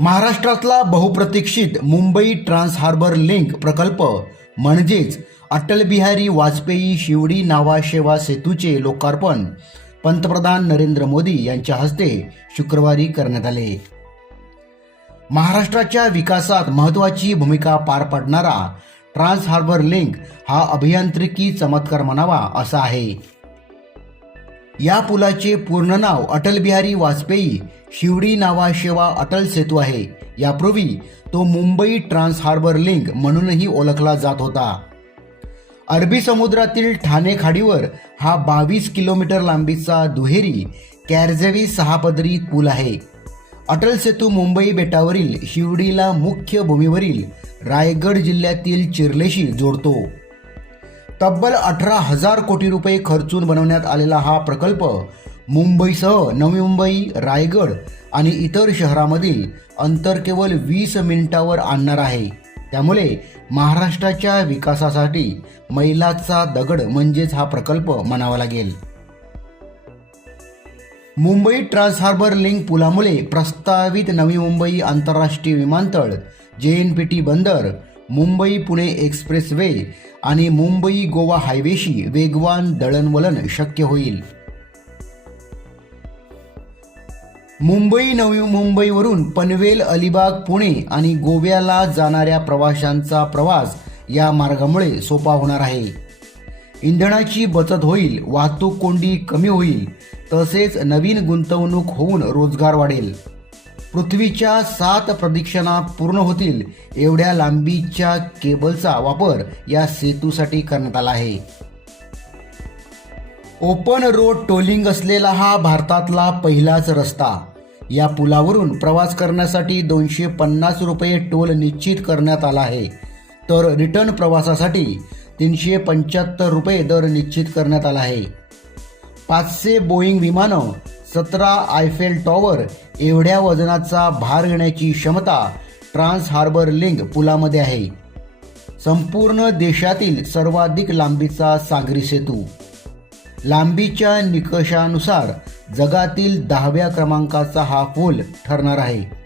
महाराष्ट्रातला बहुप्रतीक्षित Mumbai trans harbour link प्रकल्प म्हणजेच अटल बिहारी वाजपेयी शिवडी नावाशेवा सेतूचे लोकार्पण पंतप्रधान नरेंद्र मोदी यांच्या हस्ते शुक्रवारी करण्यात आले. महाराष्ट्राच्या विकासात महत्त्वाची भूमिका पार पाडणारा ट्रान्स हार्बर लिंक हा अभियांत्रिकी चमत्कार म्हणावा असा आहे. या पुलाचे पूर्ण नाव अटल बिहारी वाजपेयी शिवडी नावाशेवा अटल सेतू आहे. यापूर्वी तो मुंबई ट्रान्स हार्बर लिंक म्हणूनही ओळखला जात होता. अरबी समुद्रातील ठाणे खाडीवर हा बावीस किलोमीटर लांबीचा दुहेरी कॅरझेवी सहापदरी पूल आहे. अटल सेतू मुंबई बेटावरील शिवडीला मुख्य भूमीवरील रायगड जिल्ह्यातील चिर्लेशी जोडतो. तब्बल अठरा हजार कोटी रुपये खर्चून बनवण्यात आलेला हा प्रकल्प मुंबईसह नवी मुंबई रायगड आणि इतर शहरामधील अंतर केवळ वीस मिनिटावर आणणार आहे. त्यामुळे महाराष्ट्राच्या विकासासाठी मैलाचा दगड म्हणजेच हा प्रकल्प म्हणावा लागेल. मुंबई ट्रान्स हार्बर लिंक पुलामुळे प्रस्तावित नवी मुंबई आंतरराष्ट्रीय विमानतळ जे एन पी टी बंदर मुंबई पुणे एक्सप्रेस वे आणि मुंबई गोवा हायवेशी वेगवान दळणवळण शक्य होईल. मुंबई नवी मुंबईवरून पनवेल अलिबाग पुणे आणि गोव्याला जाणाऱ्या प्रवाशांचा प्रवास या मार्गामुळे सोपा होणार आहे. इंधनाची बचत होईल वाहतूक कोंडी कमी होईल तसेच नवीन गुंतवणूक होऊन रोजगार वाढेल. पृथ्वीच्या सात प्रदक्षिणा पूर्ण होतील. एवढ्या लांबीच्या केबलचा वापर या सेतूसाठी करण्यात आला आहे. ओपन रोड टोलिंग असलेला हा भारतातला पहिलाच रस्ता. या पुलावरून प्रवास करण्यासाठी दोनशे पन्नास रुपये टोल निश्चित करण्यात आला आहे. तर रिटर्न प्रवासासाठी तीनशे पंच्याहत्तर रुपये दर निश्चित करण्यात आला आहे. पाचशे बोईंग विमानं सतरा आयफेल टॉवर एवढ्या वजनाचा भार घेण्याची क्षमता ट्रान्स हार्बर लिंक पुलामध्ये आहे. संपूर्ण देशातील सर्वाधिक लांबीचा सागरी सेतू. लांबीच्या निकषानुसार जगातील दहाव्या क्रमांकाचा हा पूल ठरणार आहे.